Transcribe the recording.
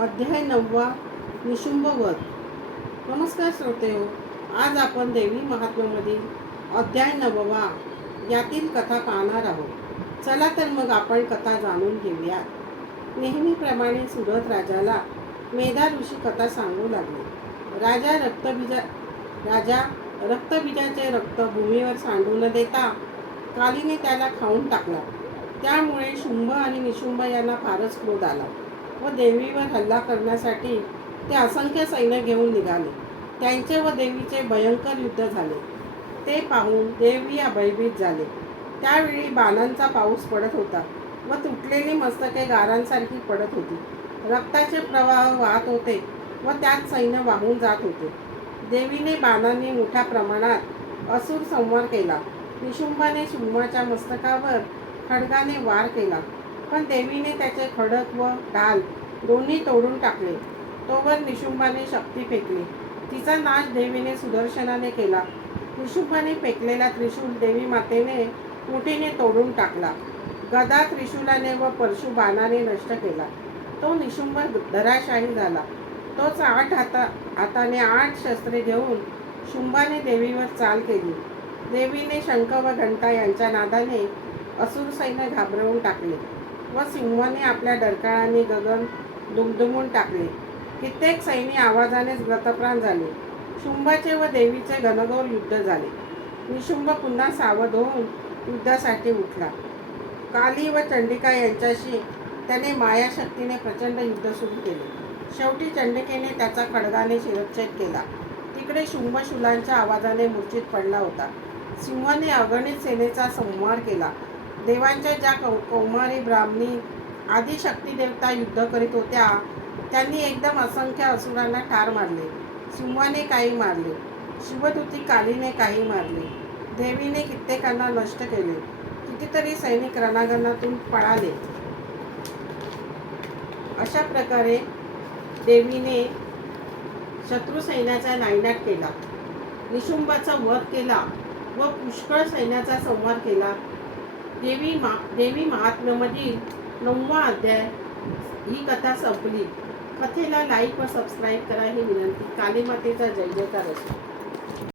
अध्याय 9 निशुंभ वध. नमस्कार श्रोतेहो, आज आपण देवी महात्म्यामधील अध्याय 9 यातील कथा पाहणार आहोत. चला तर मग आपण कथा जाणून घेऊया. नेहमीप्रमाणे सुरत राजाला मेधा ऋषी कथा सांगू लागले. राजा रक्तबीजाचे रक्त भूमीवर सांडू न देता कालीने त्याला खाऊन टाकला. त्यामुळे शुंभ आणि निशुंभ यांना फारच क्रोध आला व देवीवर हल्ला करण्यासाठी ते असंख्य सैन्य घेऊन निघाले. त्यांचे व देवीचे भयंकर युद्ध झाले. ते पाहून देवी भयभीत झाले. त्यावेळी बाणांचा पाऊस पडत होता व तुटलेली मस्तके गारांसारखी पडत होती. रक्ताचे प्रवाह वाहत होते व त्यात सैन्य वाहून जात होते. देवीने बाणांनी मोठ्या प्रमाणात असुर संहार केला. निशुंभाने शुंभाच्या मस्तकावर खड्गाने वार केला, पण देवीने त्याचे खडक व ढाल दोन्ही तोडून टाकले. तोवर निशुंभाने शक्ती फेकली. तिचा नाश देवीने सुदर्शनाने केला. निशुंभाने फेकलेला त्रिशूल देवी मातेने मुठीने तोडून टाकला. गदा त्रिशूलाने व परशु बाणाने नष्ट केला. तो निशुंभ धराशायी झाला. तोच 8 हाताने 8 शस्त्रे घेऊन शुंभाने देवीवर चाल केली. देवीने शंख व घंटा यांच्या नादाने असुर सैन्य घाबरवून टाकले व सिंहाने आपल्या डरकाळाने गगन दुमदुमून टाकले. कित्येक सैनिक आवाजानेच गतप्राण झाले. शुंभाचे व देवीचे घनघोर युद्ध झाले. निशुंभ पुन्हा सावध होऊन युद्धासाठी उठला. काली व चंडिका यांच्याशी त्याने मायाशक्तीने प्रचंड युद्ध सुरू केले. शेवटी चंडिकेने त्याचा खड्गाने शिरच्छेद केला. तिकडे शुंभ शूलांच्या आवाजाने मूर्छित पडला होता. सिंहाने अगणित सेनेचा संहार केला. देवांच्या ज्या कौमारी ब्राह्मणी आदी शक्ती देवता युद्ध करीत होत्या त्यांनी एकदम असंख्य असुरांना ठार मारले. सिंहाने काही मारले. शिवदूती कालीने काही मारले. देवीने कित्येकांना नष्ट केले. कितीतरी सैनिक रणांगणातून पळाले. अशा प्रकारे देवीने शत्रू सैन्याचा नायनाट केला. निशुंभाचा वध केला व पुष्कळ सैन्याचा संहार केला. देवी महात्म्यामधील 9वा अध्याय ही कथा संपली. कथेला लाईक व सबस्क्राईब करा ही विनंती. काली मातेचा जय जयकार असो.